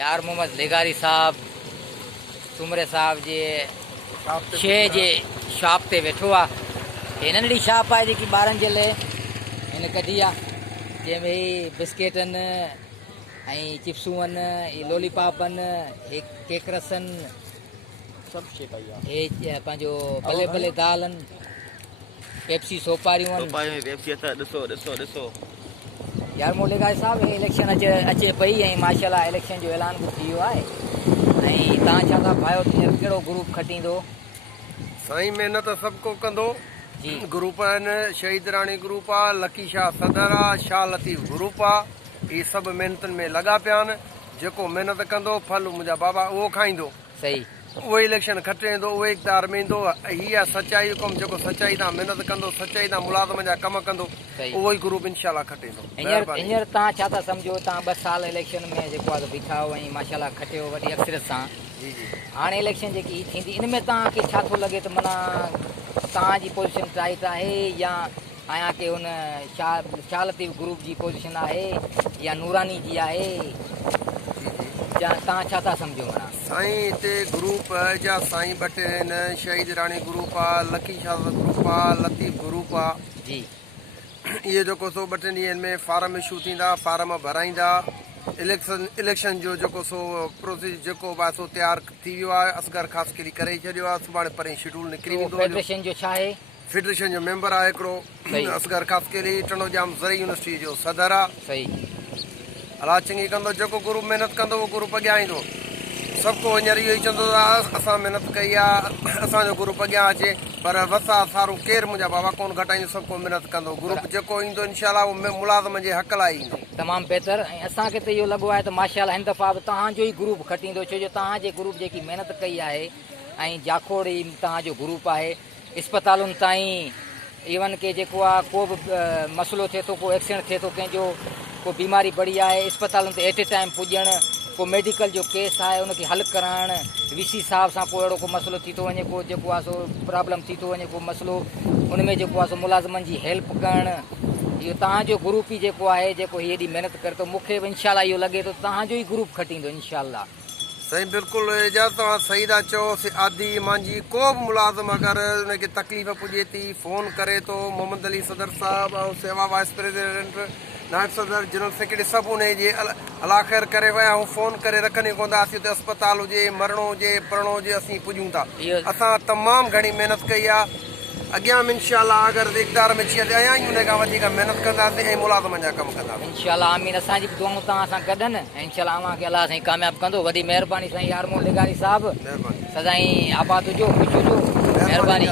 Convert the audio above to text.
यार मोहम्मद लेगारी साहब सुमरे साहब जे छे जे शॉप ते वेठो आहे। हिन नंढी शॉप आहे जेकी ॿारनि जे लाइ हिन कढी आहे, जंहिंमें ही बिस्किटनि ऐं चिप्सूं आहिनि, ही लॉलीपॉप आहिनि, हे केकरस आहिनि, सभु शइ पई आहे। हे पंहिंजो भले भले दाल आहिनि, पेप्सी सोपारियूं आहिनि। पेप्सी ॾिसो ॾिसो ॾिसो यार मोहम्मद लेगारी साहब हे इलेक्शन अचे पई ऐं माशाल्लाह इलेक्शन जो ऐलान बि थी वियो आहे ऐं तव्हां छा था भायो कहिड़ो ग्रुप खटींदो? साईं महिनत सभु को कंदो जी। ग्रुप आहिनि, शहीद राणी ग्रुप आहे, लकी शाह सदर आहे, शाह लतीफ़ ग्रुप आहे। इहे सभु महिनतुनि में लॻा पिया आहिनि। जेको महिनत कंदो फल मुंहिंजा बाबा उहो खाईंदो। सही, उहो इलेक्शन खटे ईंदो, उहो इक़्तिदार में ईंदो। हीअ आहे सचाई जो कमु। जेको सचाई तां महिनत कंदो, सचाई तां मुलाज़िम जा कम कंदो, उहो ई ग्रुप इनशाला खटींदो। हींअर तव्हां छा था सम्झो? तव्हां 2 साल इलेक्शन में जेको आहे बीठा हो ऐं माशाल्लाह खटियो वॾी अक्सरियत सां। जी जी। हाणे इलेक्शन जेकी थींदी इन में तव्हांखे छा थो लॻे त माना तव्हांजी पोज़ीशन टाइट आहे या आया की हुन शाह लतीफ़ ग्रुप जी पोज़ीशन आहे या नूरानी जी आहे, या तव्हां छा था सम्झो? माना साईं हिते ग्रुप जा साईं ॿ टे आहिनि। शहीद राणी ग्रुप आहे, लकी शाह ग्रुप आहे, लतीफ़ ग्रुप आहे। जी। इहे जेको सो 2-3 ॾींहंनि में फार्म इशू थींदा, फार्म भराईंदा। इलेक्शन जो जेको सो प्रोसेस जेको बि आहे सो तयारु थी वियो आहे। असगर ख़ासि करी करे छॾियो आहे। सुभाणे परे शेड्यूल निकिरी वेंदो। फेडरेशन जो छा आहे? फेडरेशन जो मेंबर आहे हिकिड़ो असगर ख़ासि करी, टनोजाम ज़री यूनिवर्सिटी जो सदर आहे। सही। अलाह चङी कंदो। जेको ग्रुप महिनत कंदो उहो ग्रुप अॻियां ईंदो। सभु को हींअर इहो ई चवंदो आहे असां महिनत कई आहे, असांजो ग्रुप अॻियां अचे, पर वसा सारो केरु मुंहिंजा बाबा कोन घटाईंदो। सभु को महिनत कंदो। ग्रुप जेको ईंदो इनशाला उहो मुलाज़िम जे हक़ लाइ ईंदो। तमामु बहितर। ऐं असांखे त इहो लॻो आहे त माशाल्लाह हिन दफ़ा बि तव्हांजो ई ग्रुप खटींदो, छो जो तव्हांजे ग्रुप जेकी महिनत कई आहे ऐं जाखोड़ी तव्हांजो ग्रुप आहे। इस्पतालुनि ताईं इवन के जेको आहे को बि मसइलो थिए थो, को एक्सीडेंट थिए थो, कंहिंजो को बीमारी बड़ी आहे, इस्पतालुनि ते एट ए टाइम पुॼणु, को मेडिकल जो केस आहे उनखे हल कराइणु, वीसी साहब सां को अहिड़ो को मसइलो थी थो वञे, को जेको आहे सो प्रॉब्लम थी थो वञे, को मसइलो उनमें जेको आहे सो मुलाज़िमनि जी हेल्प करणु, इहो तव्हांजो ग्रुप ई जेको आहे जेको हीअ एॾी महिनत करे थो। मूंखे बि इनशाला इहो लॻे थो तव्हांजो ई ग्रुप खटींदो इनशाला। साईं बिल्कुलु इजाज़त, तव्हां सही था चओ। आदि मुंहिंजी को बि मुलाज़िम अगरि हुनखे तकलीफ़ पुॼे थी, फ़ोन करे थो, मोहम्मद अली सदर साहब ऐं सेवा वाइस प्रेसिडेंट, नायब सदर, जनरल सेक्रेटरी, सभु उन जे अला ख़ैर करे विया ऐं फ़ोन करे रखंदी कोन्दासीं त अस्पताल हुजे, मरणो हुजे, पढ़णो हुजे, असीं पुॼूं था। असां तमामु घणी महिनत कई आहे। अॻियां बि इनशाला अगरि इक़्तिदार में अची अयां ई उन खां वधीक महिनत कंदासीं ऐं मुलाज़िमनि जा कमु कंदासीं इनशाला। आमीन। असांजी बि दुआऊं तव्हां सां गॾनि ऐं इनशाला अव्हांखे अलाह साईं कामयाबु कंदो। वॾी महिरबानी साईं यार मोहम्मद लेगारी साहब। महिरबानी। सदाईं आबाद हुजो, ख़ुशि हुजो। महिरबानी।